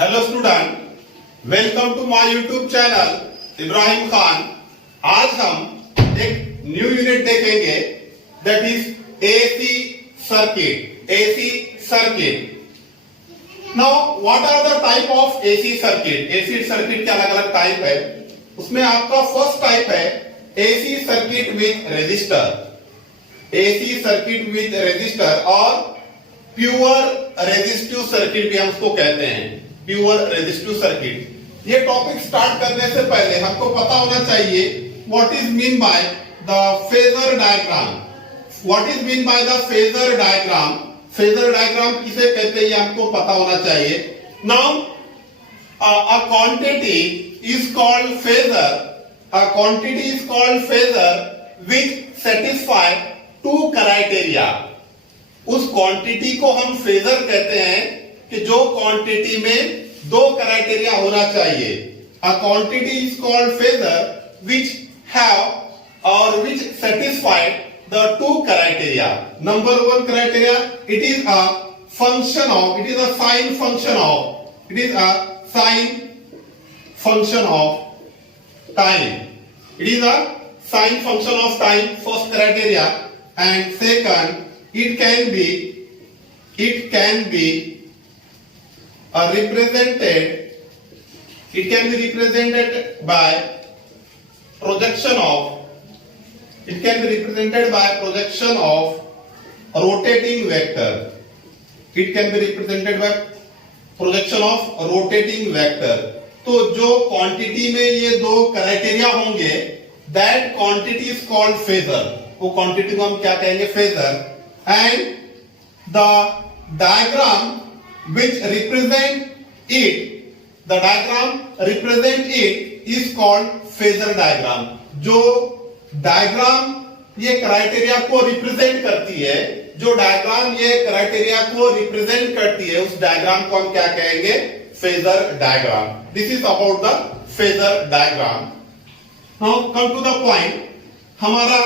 Hello student, welcome to my YouTube channel Ibrahim Khan. आज हम एक न्यू यूनिट देखेंगे that is AC circuit. AC circuit. Now what are the type of AC circuit? AC circuit के अलग अलग type है। उसमें आपका फर्स्ट टाइप है AC circuit with resistor. AC circuit with resistor और प्योर रेजिस्टिव सर्किट भी हम उसको कहते हैं, प्योर रेजिस्टिव सर्किट। ये टॉपिक स्टार्ट करने से पहले हमको पता होना चाहिए what is mean by the phasor diagram. What is mean by the phasor diagram? Phasor diagram किसे कहते हैं ये हमको पता होना चाहिए। Now a quantity is called phasor. A quantity is called phasor which satisfy two criteria. उस quantity को हम फेजर कहते हैं कि जो क्वांटिटी में दो क्राइटेरिया होना चाहिए। A quantity is called phasor which have और which satisfied the two criteria. Number one criteria, it is a function of, it is a sine function of, it is a sine function of time. It is a sine function of time, first criteria. And second, it can be represented by projection of rotating vector. It can be represented by projection of rotating vector. तो जो quantity में ये दो criteria होंगे, that quantity is called phasor. वो quantity को हम क्या कहेंगे? Phasor. And the diagram which represent it is called phasor diagram. जो डायग्राम ये क्राइटेरिया को रिप्रेजेंट करती है, जो डायग्राम ये क्राइटेरिया को रिप्रेजेंट करती है, उस डायग्राम को हम क्या कहेंगे? Phasor diagram. This is about the phasor diagram. Now come to the point. हमारा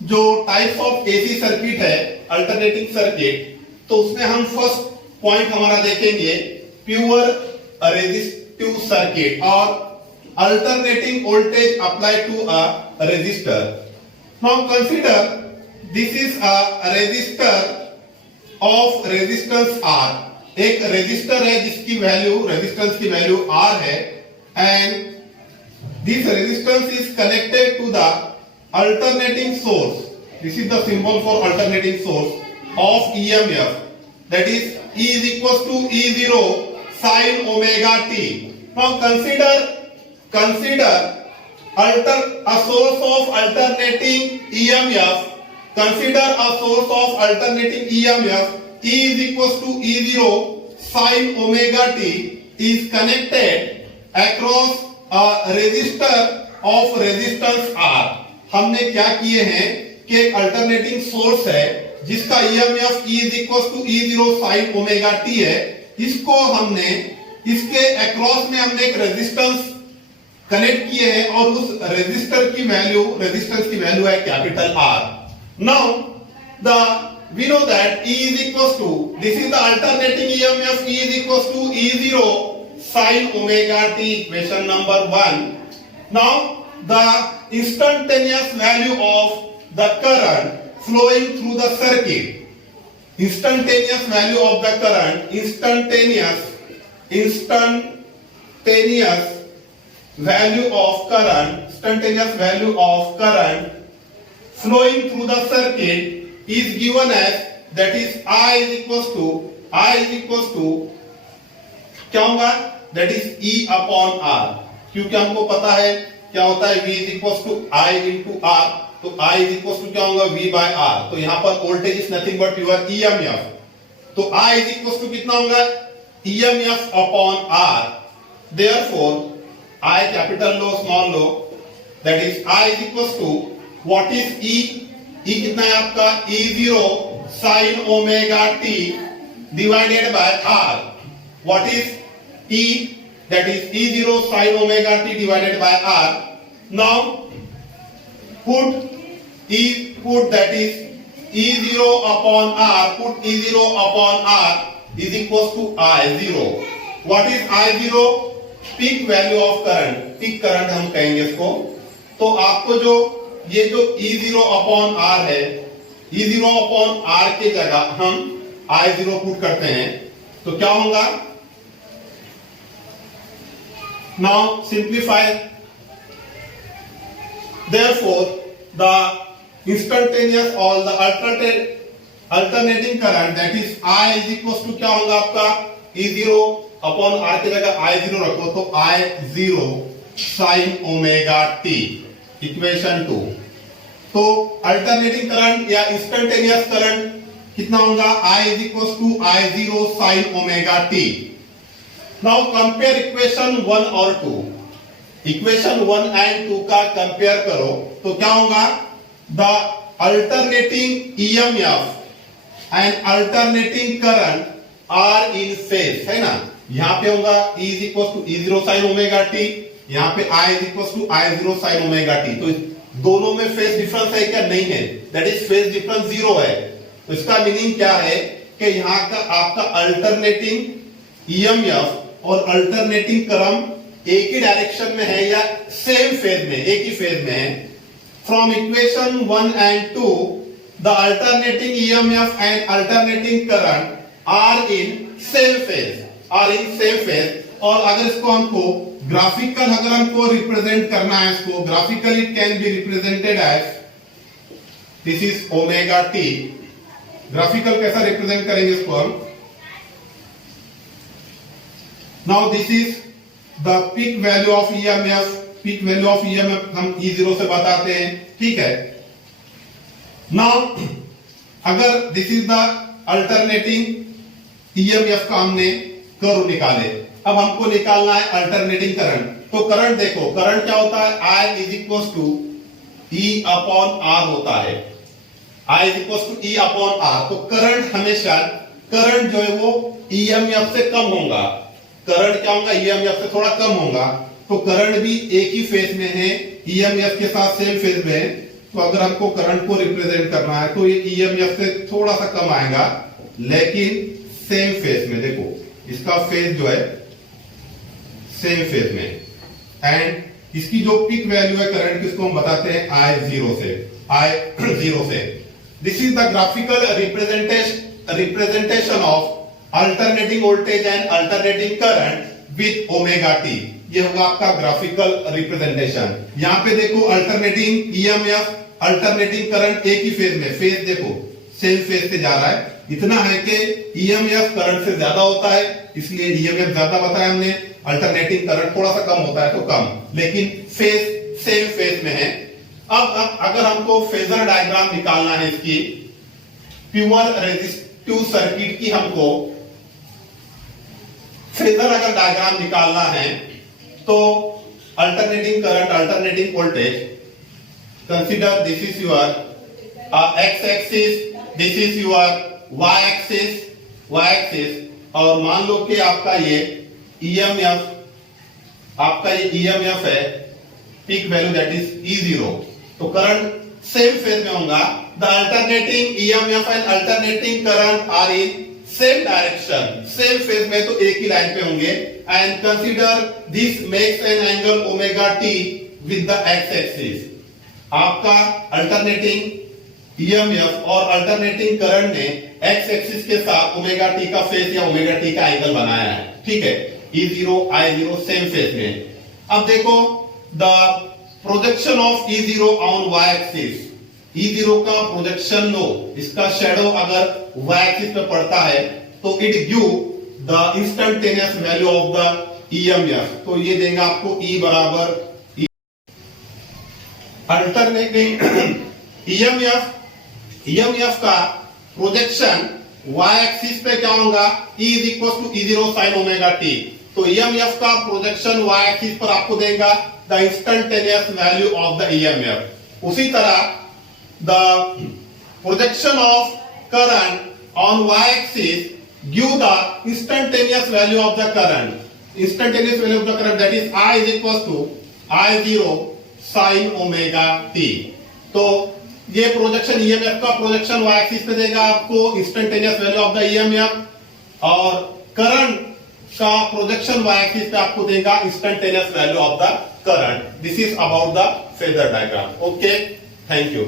जो टाइप्स ऑफ एसी सर्किट है, अल्टरनेटिंग सर्किट, तो उसमें हम फर्स्ट पॉइंट हमारा देखेंगे प्योर रेजिस्टिव सर्किट और alternating voltage apply to a resistor. Now consider this is a resistor of resistance R. एक रेजिस्टर है जिसकी वैल्यू, रेजिस्टेंस की वैल्यू आर है, and this resistance is connected to the alternating source. This is the symbol for alternating source of EMF, that is E is equals to E0 sin omega t. Now consider a source of alternating EMF. Consider a source of alternating EMF. E is equals to E0 sin omega t is connected across a resistor of resistance R. हमने क्या किए हैं कि एक alternating source है जिसका EMF E is equals to E0 sin omega t है। इसको हमने, इसके अक्रॉस में हमने एक रेजिस्टेंस कनेक्ट किए हैं और उस रेजिस्टर की वैल्यू, रेजिस्टेंस की वैल्यू है capital R। Now we know that E is equals to, this is the alternating EMF, E is equals to E0 sin omega t, equation number 1. Now the instantaneous value of the current flowing through the circuit, instantaneous value of the current, instantaneous value of current flowing through the circuit is given as, that is I is equals to क्या होगा? that is E upon R। क्योंकि हमको पता है क्या होता है? V is equals to I into R, तो I is equals to क्या होगा? V by R। तो यहां पर voltage is nothing but your EMF, तो I is equals to कितना होगा? EMF upon R। Therefore I capital low small low, that is I is equals to what is E? E कितना है आपका? E0 sin omega t divided by R। What is E? That is E0 sin omega t divided by R. Now put that is E0 upon R, put E0 upon R is equals to I0. What is I0? Peak value of current, peak current हम कहेंगे इसको। तो आपको जो ये जो E0 upon R है, E0 upon R के जगह हम I0 पुट करते हैं तो क्या होगा? Now simplify, therefore the instantaneous or the alternating current that is I is equals to क्या होगा आपका? E0 अपॉन R के जगह I0 रखो तो I0 sin omega t, equation 2। तो अल्टरनेटिंग करंट या इंस्टेंटेनियस करंट कितना होगा? I is equals to I0 sin omega t। Now compare equation 1 और 2, इक्वेशन 1 एंड 2 का कंपेयर करो तो क्या होगा? The alternating EMF and alternating current are in phase, है ना? यहां पे होगा E is equals to E0 sin omega t, यहां पे I is equals to I0 sin omega t। तो दोनों में फेज डिफरेंस है क्या? नहीं है, दैट इज फेज डिफरेंस 0 है। तो इसका मीनिंग क्या है कि यहां का आपका अल्टरनेटिंग ईएमएफ और अल्टरनेटिंग करंट एक ही डायरेक्शन में है या सेम फेज में, एक ही फेज में है। From equation 1 and 2 the alternating EMF and alternating current are in same phase, are in same phase. और अगर इसको हमको ग्राफिकल, अगर हमको रिप्रेजेंट करना है इसको graphically, it can be represented as this is omega t. Graphical कैसा रिप्रेजेंट करेंगे इसको हम? Now this is the peak value of EMF, peak value of EMF हम E0 से बताते हैं, ठीक है। नाउ अगर this is the alternating EMF का हमने कर्व निकाले, अब हमको निकालना है अल्टरनेटिंग करंट। तो करंट देखो, करंट क्या होता है? I is equal to E upon R होता है, I is equal to E upon R। तो करंट हमेशा, करंट जो है वो ईएमएफ से कम होगा, करंट क्या होगा? ईएमएफ से थोड़ा कम होगा। तो करंट भी एक ही फेज में है, ईएमएफ के साथ सेम फेज में है। तो अगर हमको करंट को रिप्रेजेंट करना है तो ये ईएमएफ से थोड़ा सा कम आएगा, लेकिन सेम फेज में। देखो इसका फेज जो है सेम फेज में, एंड इसकी जो पीक वैल्यू है करंट की, उसको हम बताते हैं I0 से, I0 से। This is the graphical representation of alternating voltage and alternating current with omega T. ये होगा आपका ग्राफिकल रिप्रेजेंटेशन। यहां पे देखो अल्टरनेटिंग ईएमएफ, अल्टरनेटिंग करंट एक ही फेज में, फेज देखो सेम फेज से जा रहा है। इतना है कि ईएमएफ करंट से ज्यादा होता है, इसलिए ईएमएफ ज्यादा बताया हमने, अल्टरनेटिंग करंट थोड़ा सा कम होता है तो कम, लेकिन फेज सेम फेज में है। अब अगर हमको फेजर डायग्राम निकालना है इसकी, प्योर रेजिस्टिव सर्किट की हमको फेजर अगर डायग्राम निकालना है तो alternating current, alternating voltage, consider this is your x axis, this is your y axis, और मान लो कि आपका ये ईएमएफ, आपका ये ईएमएफ है, peak value that is E0। तो करंट सेम फेज में होगा। The alternating EMF and alternating current are in same direction, same phase में, तो एक ही लाइन पे होंगे। And consider this makes an angle omega t with the x axis. आपका अल्टरनेटिंग ईएमएफ और अल्टरनेटिंग करंट ने एक्स एक्सिस के साथ ओमेगा टी का फेज या ओमेगा टी का एंगल बनाया है, ठीक है। E0 I0 सेम फेज में। अब देखो the projection of E0 on y axis, E0 का प्रोजेक्शन लो, इसका शेडो अगर y एक्सिस पे पड़ता है तो it give the instantaneous value of the EMF. तो ये देगा आपको E बराबर अल्टरनेटिंग ईएमएफ का प्रोजेक्शन y एक्सिस पे क्या होगा? E is equal to E0 sin omega t. तो ईएमएफ का प्रोजेक्शन y एक्सिस पर आपको देगा the instantaneous value of the EMF. उसी तरह the projection of current on y axis give the instantaneous value of the current, instantaneous value of the current that is I is equal to I0 sin omega t. तो ये projection EMF का projection y axis पे देगा आपको instantaneous value of the EMF, और current का projection Y axis पे आपको देगा instantaneous value of the current. This is about the phasor diagram. Okay, thank you.